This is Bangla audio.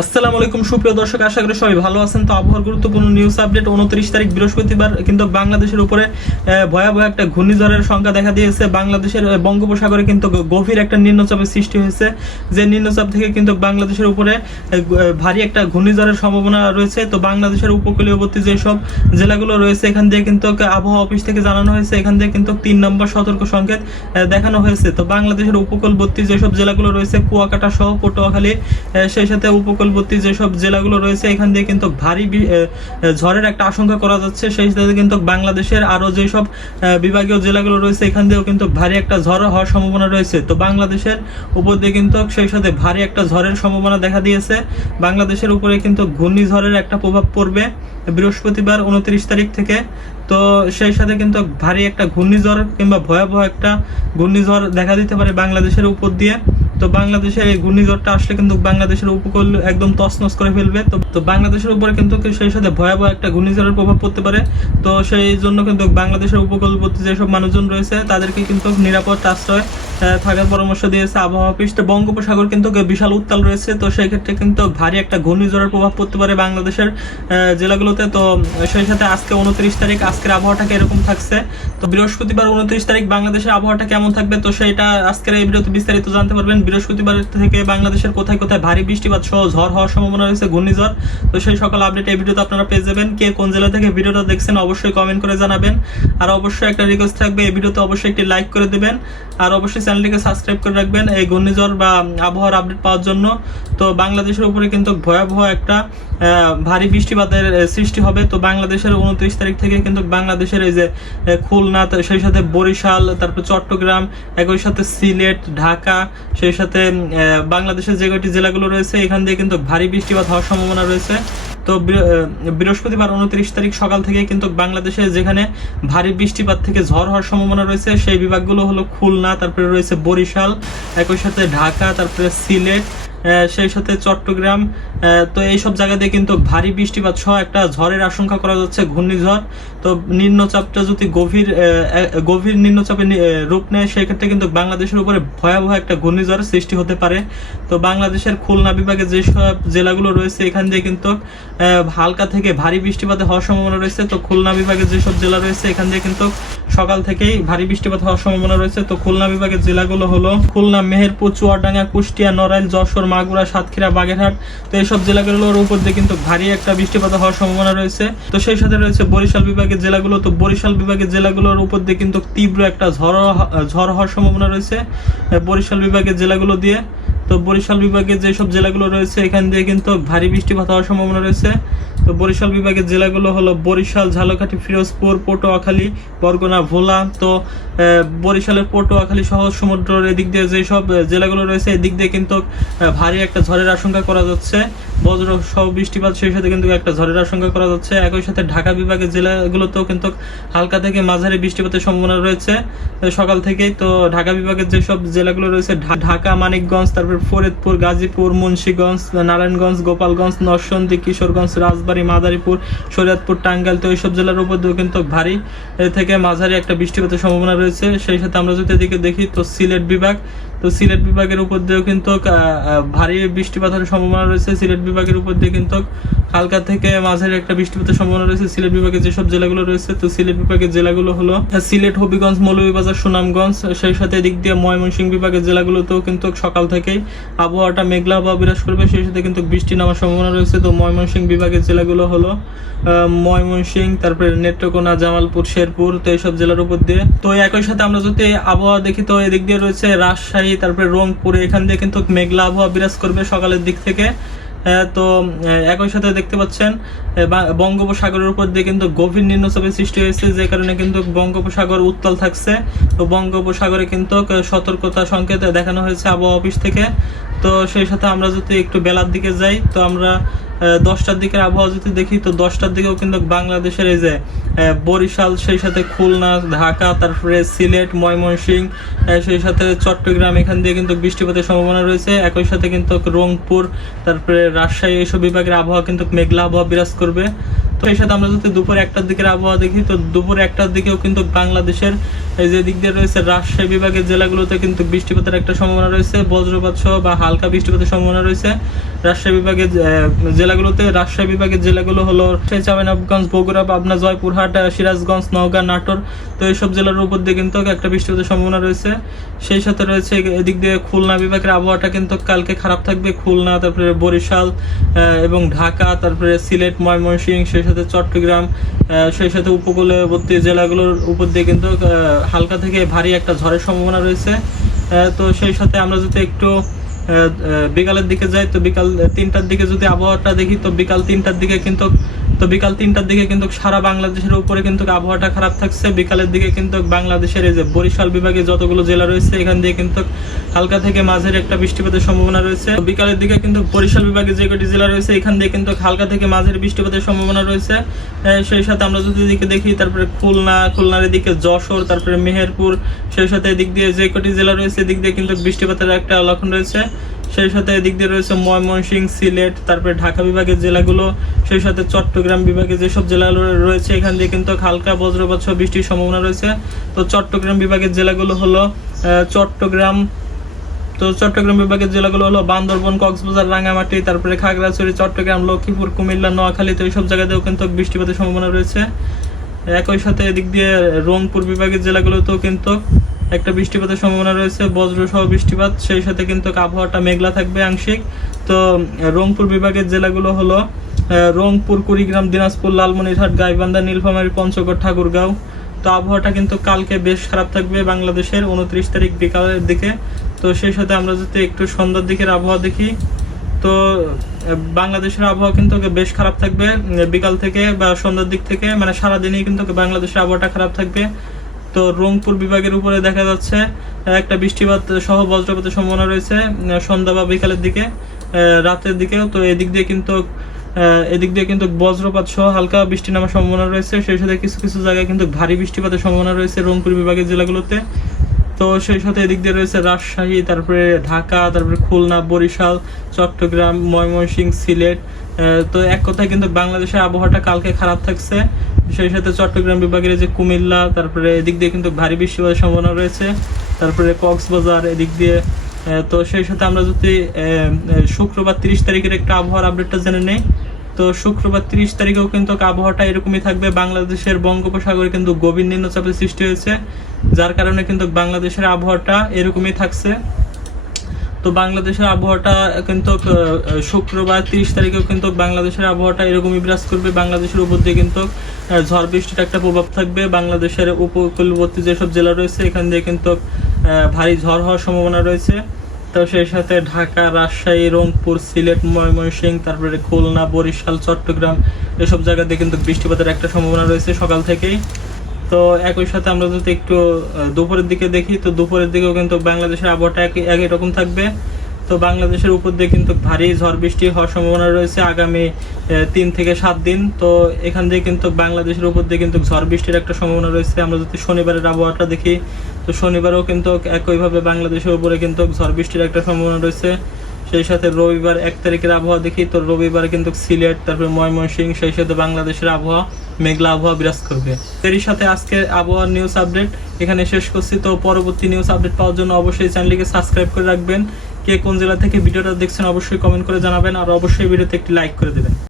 আসসালামু আলাইকুম, সুপ্রিয় দর্শক, আশা করি সবাই ভালো আছেন। তো আবহাওয়ার গুরুত্বপূর্ণ নিউজ আপডেট উনত্রিশ তারিখ বৃহস্পতিবার, কিন্তু বাংলাদেশের উপরে ভয়াবহ একটা ঘূর্ণিঝড়ের সংখ্যা দেখা দিয়েছে। বাংলাদেশের বঙ্গোপসাগরে কিন্তু গভীর একটা নিম্নচাপের সৃষ্টি হয়েছে। যে নিম্নচাপ থেকে কিন্তু বাংলাদেশের উপরে ভারী একটা ঘূর্ণিঝড়ের সম্ভাবনা রয়েছে। তো বাংলাদেশের উপকূলীয়বর্তী যেসব জেলাগুলো রয়েছে, এখান দিয়ে কিন্তু আবহাওয়া অফিস থেকে জানানো হয়েছে। এখান দিয়ে কিন্তু তিন নম্বর সতর্ক সংকেত দেখানো হয়েছে। তো বাংলাদেশের উপকূলবর্তী যেসব জেলাগুলো রয়েছে, কুয়াকাটা সহ পটুয়াখালী সেই সাথে উপকূলবর্তী যেসব জেলাগুলো রয়েছে, এখান দিয়ে কিন্তু ভারী ঝড়ের একটা আশঙ্কা করা যাচ্ছে। সেই সাথে কিন্তু বাংলাদেশের আরও যেসব বিভাগীয় জেলাগুলো রয়েছে, এখান দিয়েও কিন্তু ভারী একটা ঝড় হওয়ার সম্ভাবনা রয়েছে। তো বাংলাদেশের উপর দিয়ে কিন্তু সেই সাথে ভারী একটা ঝড়ের সম্ভাবনা দেখা দিয়েছে। বাংলাদেশের উপরে কিন্তু ঘূর্ণিঝড়ের একটা প্রভাব পড়বে বৃহস্পতিবার উনত্রিশ তারিখ থেকে। তো সেই সাথে কিন্তু ভারী একটা ঘূর্ণিঝড় কিংবা ভয়াবহ একটা ঘূর্ণিঝড় দেখা দিতে পারে বাংলাদেশের উপর দিয়ে। তো বাংলাদেশের এই ঘূর্ণিঝড়টা আসলে কিন্তু বাংলাদেশের উপকূল একদম তছনছ করে ফেলবে। তো বাংলাদেশের উপরে কিন্তু সেই সাথে ভয়াবহ একটা ঘূর্ণিঝড়ের প্রভাব পড়তে পারে। তো সেই জন্য কিন্তু বাংলাদেশের উপকূলবর্তী যেসব মানুষজন রয়েছে, তাদেরকে কিন্তু নিরাপদ আশ্রয় থাকার পরামর্শ দিয়েছে আবহাওয়া অফিস। তো বঙ্গোপসাগর কিন্তু বিশাল উত্তাল রয়েছে। তো সেই ক্ষেত্রে কিন্তু ভারী একটা ঘূর্ণিঝড়ের প্রভাব পড়তে পারে বাংলাদেশের জেলাগুলোতে। তো সেই সাথে আজকে উনত্রিশ তারিখ, আজকের আবহাওয়াটা এরকম থাকছে? তো বৃহস্পতিবার উনত্রিশ তারিখ বাংলাদেশের আবহাওয়াটা কেমন থাকবে? তো সেটা আজকের এই ভিডিওতে বিস্তারিত জানতে পারবেন। বৃহস্পতিবার থেকে বাংলাদেশের কোথায় কোথায় ভারী বৃষ্টিপাত সহ ঝড় হওয়ার সম্ভাবনা রয়েছে ঘূর্ণিঝড়। তো সেই সকল আপডেট এই ভিডিওতে আপনারা পেয়ে যাবেন। কে কোন জেলা থেকে ভিডিওটা দেখছেন অবশ্যই কমেন্ট করে জানাবেন। আর অবশ্যই একটা রিকোয়েস্ট থাকবে, এই ভিডিওতে অবশ্যই একটি লাইক করে দেবেন। আর অবশ্যই চ্যানেলটিকে সাবস্ক্রাইব করে রাখবেন এই ঘূর্ণিঝড় বা আবহাওয়ার আপডেট পাওয়ার জন্য। তো বাংলাদেশের উপরে কিন্তু ভয়াবহ একটা ভারী বৃষ্টিপাতের সৃষ্টি হবে। তো বাংলাদেশের উনত্রিশ তারিখ থেকে কিন্তু বাংলাদেশের এই যে খুলনা সেই সাথে বরিশাল, তারপর চট্টগ্রাম, একই সাথে সিলেট, ঢাকা, সেই সাথে আহ, বাংলাদেশের যে কয়টি জেলাগুলো রয়েছে এখান দিয়ে কিন্তু ভারী বৃষ্টিপাত হওয়ার সম্ভাবনা রয়েছে। তো বৃহ- বৃহস্পতিবার উনত্রিশ তারিখ সকাল থেকে কিন্তু বাংলাদেশে যেখানে ভারী বৃষ্টিপাত থেকে ঝড় হওয়ার সম্ভাবনা রয়েছে সেই বিভাগগুলো হলো খুলনা তারপরে রয়েছে বরিশাল একই সাথে ঢাকা তারপরে সিলেট সেই সাথে চট্টগ্রাম তো এইসব জায়গাতে কিন্তু ভারী বৃষ্টিপাত সহ একটা ঝড়ের আশঙ্কা করা যাচ্ছে, ঘূর্ণিঝড়। তো নিম্নচাপটা যদি গভীর গভীর নিম্নচাপে রূপ নেয়, সেক্ষেত্রে কিন্তু বাংলাদেশের উপরে ভয়াবহ একটা ঘূর্ণিঝড়ের সৃষ্টি হতে পারে। তো বাংলাদেশের খুলনা বিভাগে যেসব জেলাগুলো রয়েছে, এখান দিয়ে কিন্তু হালকা থেকে ভারী বৃষ্টিপাতে হওয়ার সম্ভাবনা রয়েছে। তো খুলনা বিভাগে যেসব জেলা রয়েছে, এখান দিয়ে কিন্তু সকাল থেকেই ভারী বৃষ্টিপাত হওয়ার সম্ভাবনা রয়েছে। তো খুলনা বিভাগের জেলাগুলো হলো খুলনা, মেহেরপুর, চুয়াডাঙ্গা, কুষ্টিয়া, নড়াইল, যশোর, মাগুরা, সাতক্ষীরা, বাগেরহাট। তো এইসব জেলাগুলোর উপর দিয়ে কিন্তু ভারী একটা বৃষ্টিপাত হওয়ার সম্ভাবনা রয়েছে। তো সেই সাথে রয়েছে বরিশাল বিভাগের জেলাগুলো। তো বরিশাল বিভাগের জেলাগুলোর উপর দিয়ে কিন্তু তীব্র একটা ঝড় ঝড় হওয়ার সম্ভাবনা রয়েছে বরিশাল বিভাগের জেলাগুলো দিয়ে। তো বরিশাল বিভাগের যেসব জেলাগুলো রয়েছে, এখান দিয়ে কিন্তু ভারী বৃষ্টিপাত হওয়ার সম্ভাবনা রয়েছে। তো বরিশাল বিভাগের জেলাগুলো হলো বরিশাল, ঝালকাঠি, ফিরোজপুর, পটুয়াখালী, বরগুনা ভোলা তো বরিশালের পটুয়াখালী সহ সমুদ্রের এদিক দিয়ে যেসব জেলাগুলো রয়েছে, এদিক দিয়ে কিন্তু ভারী একটা ঝড়ের আশঙ্কা করা যাচ্ছে। বজ্র সহ বৃষ্টিপাত সেই সাথে কিন্তু একটা ঝড়ের আশঙ্কা করা যাচ্ছে। একই সাথে ঢাকা বিভাগের জেলাগুলোতেও কিন্তু হালকা থেকে মাঝারি বৃষ্টিপাতের সম্ভাবনা রয়েছে সকাল থেকেই। তো, ঢাকা বিভাগের যেসব জেলাগুলো রয়েছে ঢাকা, মানিকগঞ্জ, তারপর ফরিদপুর, গাজীপুর, মুন্সিগঞ্জ, নারায়ণগঞ্জ, গোপালগঞ্জ, নরসন্দী, কিশোরগঞ্জ, রাজবাড়ী মাদারীপুর, শরীয়তপুর, টাঙ্গাইল, তো এইসব জেলার উপর দিয়েও কিন্তু ভারী থেকে মাঝারি একটা বৃষ্টিপাতের সম্ভাবনা রয়েছে। সেই সাথে আমরা যদি এদিকে দেখি, তো সিলেট বিভাগ তো সিলেট বিভাগের উপর দিয়েও কিন্তু ভারী বৃষ্টিপাতের সম্ভাবনা রয়েছে। সিলেট বিভাগের উপর দিয়ে কিন্তু হালকা থেকে মাঝারি একটা বৃষ্টিপাতের সম্ভাবনা রয়েছে। সিলেট বিভাগের যেসব জেলাগুলো রয়েছে, তো সিলেট বিভাগের জেলাগুলো হলো সিলেট, হবিগঞ্জ, মৌলভীবাজার, সুনামগঞ্জ, সেই সাথে এদিক দিয়ে ময়মনসিংহ বিভাগের জেলাগুলোতেও কিন্তু সকাল থেকেই আবহাওয়াটা মেঘলা আবহাওয়া বিরাজ করবে। সেই সাথে কিন্তু বৃষ্টি নামার সম্ভাবনা রয়েছে। তো ময়মনসিংহ বিভাগের জেলাগুলো হলো ময়মনসিংহ, তারপরে নেত্রকোনা, জামালপুর, শেরপুর, তো এইসব জেলার উপর দিয়ে। তো একই সাথে আমরা যদি আবহাওয়া দেখি, তো এদিক দিয়ে রয়েছে রাজশাহী তারপরে রংপুর, এখান দিয়ে কিন্তু মেঘলা আবহাওয়া বিরাজ করবে সকালের দিক থেকে। তো একই সাথে দেখতে পাচ্ছেন বঙ্গোপসাগরের উপর দিয়ে কিন্তু গভীর নিম্নচাপের সৃষ্টি হয়েছে, যে কারণে কিন্তু বঙ্গোপসাগর উত্তাল থাকছে। তো, বঙ্গোপসাগরে কিন্তু সতর্কতা সংকেত দেখানো হয়েছে আবহাওয়া অফিস থেকে। তো, সেই সাথে আমরা যদি একটু বেলার দিকে যাই, তো আমরা দশটার দিকের আবহাওয়া যদি দেখি, তো দশটার দিকেও কিন্তু বাংলাদেশের এই যে বরিশাল, সেই সাথে খুলনা, ঢাকা, তারপরে সিলেট, ময়মনসিংহ সেই সাথে চট্টগ্রাম, এখান দিয়ে কিন্তু বৃষ্টিপাতের সম্ভাবনা রয়েছে। একই সাথে কিন্তু রংপুর, তারপরে রাজশাহী, এইসব বিভাগের আবহাওয়া কিন্তু মেঘলা আবহাওয়া বিরাজ করবে। তো এই সাথে আমরা যদি দুপুর একটার দিকের আবহাওয়া দেখি, তো দুপুর একটার দিকেও কিন্তু বাংলাদেশের যে দিক দিয়ে রয়েছে রাজশাহী বিভাগের জেলাগুলোতে কিন্তু বৃষ্টিপাতের একটা সম্ভাবনা রয়েছে, বজ্রপাত সহ বা হালকা বৃষ্টিপাতের সম্ভাবনা রয়েছে। রাজশাহী বিভাগের জেলাগুলোতে, রাজশাহী বিভাগের জেলাগুলো হলো চাঁপাইনবাবগঞ্জ বগুড়া, পাবনা, জয়পুরহাট, সিরাজগঞ্জ, নওগাঁ, নাটোর, তো এইসব জেলার উপর দিয়ে কিন্তু একটা বৃষ্টিপাতের সম্ভাবনা রয়েছে। সেই সাথে রয়েছে এদিক দিয়ে খুলনা বিভাগের আবহাওয়াটা কিন্তু কালকে খারাপ থাকবে। খুলনা, তারপরে বরিশাল এবং ঢাকা, তারপরে সিলেট, ময়মনসিংহ, সেই সাথে চট্টগ্রাম সেই সাথে উপকূলবর্তী জেলাগুলোর উপর দিয়ে কিন্তু হালকা থেকে ভারী একটা ঝড়ের সম্ভাবনা রয়েছে। তো সেই সাথে আমরা যদি একটু বিকালের দিকে যাই, তো বিকাল তিনটার দিকে যদি আবহাওয়াটা দেখি, তো বিকাল তিনটার দিকে কিন্তু তো বিকাল তিনটার দিকে কিন্তু সারা বাংলাদেশের উপরে কিন্তু আবহাওয়াটা খারাপ থাকছে। বিকালের দিকে কিন্তু বাংলাদেশের এই যে বরিশাল বিভাগে যতগুলো জেলা রয়েছে, এখান দিয়ে কিন্তু হালকা থেকে মাঝের একটা বৃষ্টিপাতের সম্ভাবনা রয়েছে। বিকালের দিকে কিন্তু বরিশাল বিভাগে যে কটি জেলা রয়েছে, এখান দিয়ে কিন্তু হালকা থেকে মাঝের বৃষ্টিপাতের সম্ভাবনা রয়েছে। সেই সাথে আমরা যদি দিকে দেখি, তারপরে খুলনা, খুলনার এদিকে যশোর, তারপরে মেহেরপুর, সেই সাথে এদিক দিয়ে যে কটি জেলা রয়েছে, এদিক দিয়ে কিন্তু বৃষ্টিপাতের একটা লক্ষণ রয়েছে। সেই সাথে এদিক দিয়ে রয়েছে ময়মনসিংহ, সিলেট, তারপরে ঢাকা বিভাগের জেলাগুলো। সেই সাথে চট্টগ্রাম বিভাগে যেসব জেলাগুলো রয়েছে, এখান দিয়ে কিন্তু হালকা বজ্রপাত সহ বৃষ্টির সম্ভাবনা রয়েছে। তো চট্টগ্রাম বিভাগের জেলাগুলো হলো চট্টগ্রাম, তো চট্টগ্রাম বিভাগের জেলাগুলো হলো বান্দরবন, কক্সবাজার রাঙামাটি তারপরে খাগড়াছড়ি, চট্টগ্রাম, লক্ষ্মীপুর, কুমিল্লা, নোয়াখালী, তো এইসব জায়গাতেও কিন্তু বৃষ্টিপাতের সম্ভাবনা রয়েছে। একই সাথে এদিক দিয়ে রংপুর বিভাগের জেলাগুলোতেও কিন্তু একটা বৃষ্টিপাতের সম্ভাবনা রয়েছে, বজ্র সহ বৃষ্টিপাত, সেই সাথে কিন্তু আবহাওয়াটা মেঘলা থাকবে আংশিক। তো রংপুর বিভাগের জেলাগুলো হলো রংপুর, কুড়িগ্রাম, দিনাজপুর, লালমনিরহাট, গাইবান্ধা, নীলফামারী, পঞ্চগড়, ঠাকুরগাঁও। তো আবহাওয়াটা কিন্তু কালকে বেশ খারাপ থাকবে বাংলাদেশের উনত্রিশ তারিখ বিকালের দিকে। তো সেই সাথে আমরা যদি একটু সন্ধ্যার দিকের আবহাওয়া দেখি, তো বাংলাদেশের আবহাওয়া কিন্তু বেশ খারাপ থাকবে। বিকাল থেকে বা সন্ধ্যার দিক থেকে মানে সারাদিনই কিন্তু বাংলাদেশের আবহাওয়াটা খারাপ থাকবে। তো রংপুর বিভাগের উপরে দেখা যাচ্ছে একটা বৃষ্টিপাত সহ বজ্রপাতের সম্ভাবনা রয়েছে সন্ধ্যা বা বিকালের দিকে রাতের দিকেও। তো এদিক দিয়ে কিন্তু এদিক দিয়ে কিন্তু বজ্রপাত সহ হালকা বৃষ্টি নামার সম্ভাবনা রয়েছে। সেই সাথে কিছু কিছু জায়গায় কিন্তু ভারী বৃষ্টিপাতের সম্ভাবনা রয়েছে রংপুর বিভাগের জেলাগুলোতে। তো সেই সাথে এদিক দিয়ে রয়েছে রাজশাহী, তারপরে ঢাকা, তারপরে খুলনা, বরিশাল, চট্টগ্রাম, ময়মনসিংহ, সিলেট তো এক কথায় কিন্তু বাংলাদেশের আবহাওয়াটা কালকে খারাপ থাকছে। সেই সাথে চট্টগ্রাম বিভাগের যে কুমিল্লা, তারপরে এদিক দিয়ে কিন্তু ভারী বৃষ্টিপাতের সম্ভাবনা রয়েছে। তারপরে কক্সবাজার এদিক দিয়ে তো সেই সাথে আমরা যদি শুক্রবার তিরিশ তারিখের একটা আবহাওয়ার আপডেটটা জেনে নেই তো শুক্রবার তিরিশ তারিখেও কিন্তু আবহাওয়াটা এরকমই থাকবে। বাংলাদেশের বঙ্গোপসাগরে কিন্তু গভীর নিম্নচাপের সৃষ্টি হয়েছে, যার কারণে কিন্তু বাংলাদেশের আবহাওয়াটা এরকমই থাকছে। তো বাংলাদেশের আবহাওয়াটা কিন্তু শুক্রবার তিরিশ তারিখেও কিন্তু বাংলাদেশের আবহাওয়াটা এরকমই বিরাজ করবে। বাংলাদেশের উপর দিয়ে কিন্তু ঝড় বৃষ্টির একটা প্রভাব থাকবে। বাংলাদেশের উপকূলবর্তী যেসব জেলা রয়েছে, এখান দিয়ে কিন্তু ভারী ঝড় হওয়ার সম্ভাবনা রয়েছে। তো সেই সাথে ঢাকা, রাজশাহী, রংপুর, সিলেট, ময়মনসিংহ, তারপরে খুলনা, বরিশাল, চট্টগ্রাম এসব জায়গাতে কিন্তু বৃষ্টিপাতের একটা সম্ভাবনা রয়েছে সকাল থেকেই। তো একই সাথে আমরা যদি একটু দুপুরের দিকে দেখি, তো দুপুরের দিকেও কিন্তু বাংলাদেশের আবহাওয়াটা একই একই রকম থাকবে। তো বাংলাদেশের উপর দিয়ে কিন্তু ভারী ঝড় বৃষ্টি হওয়ার সম্ভাবনা রয়েছে আগামী তিন থেকে সাত দিন। তো এখান দিয়ে কিন্তু বাংলাদেশের উপর দিয়ে কিন্তু ঝড় বৃষ্টির একটা সম্ভাবনা রয়েছে। আমরা যদি শনিবারের আবহাওয়াটা দেখি, তো শনিবারও কিন্তু একইভাবে বাংলাদেশের উপরে কিন্তু ঝড় বৃষ্টির একটা সম্ভাবনা রয়েছে। সেই সাথে রবিবার এক তারিখের আবহাওয়া দেখি, তো রবিবার কিন্তু সিলেট, তারপরে ময়মনসিংহ, সেই সাথে বাংলাদেশের আবহাওয়া, মেঘলা আবহাওয়া বিরাজ করবে। এরই সাথে আজকে আবহাওয়ার নিউজ আপডেট এখানে শেষ করছি। তো পরবর্তী নিউজ আপডেট পাওয়ার জন্য অবশ্যই চ্যানেলটিকে সাবস্ক্রাইব করে রাখবেন। কে কোন জেলা থেকে ভিডিওটা দেখছেন অবশ্যই কমেন্ট করে জানাবেন, আর অবশ্যই ভিডিওতে একটি লাইক করে দেবেন।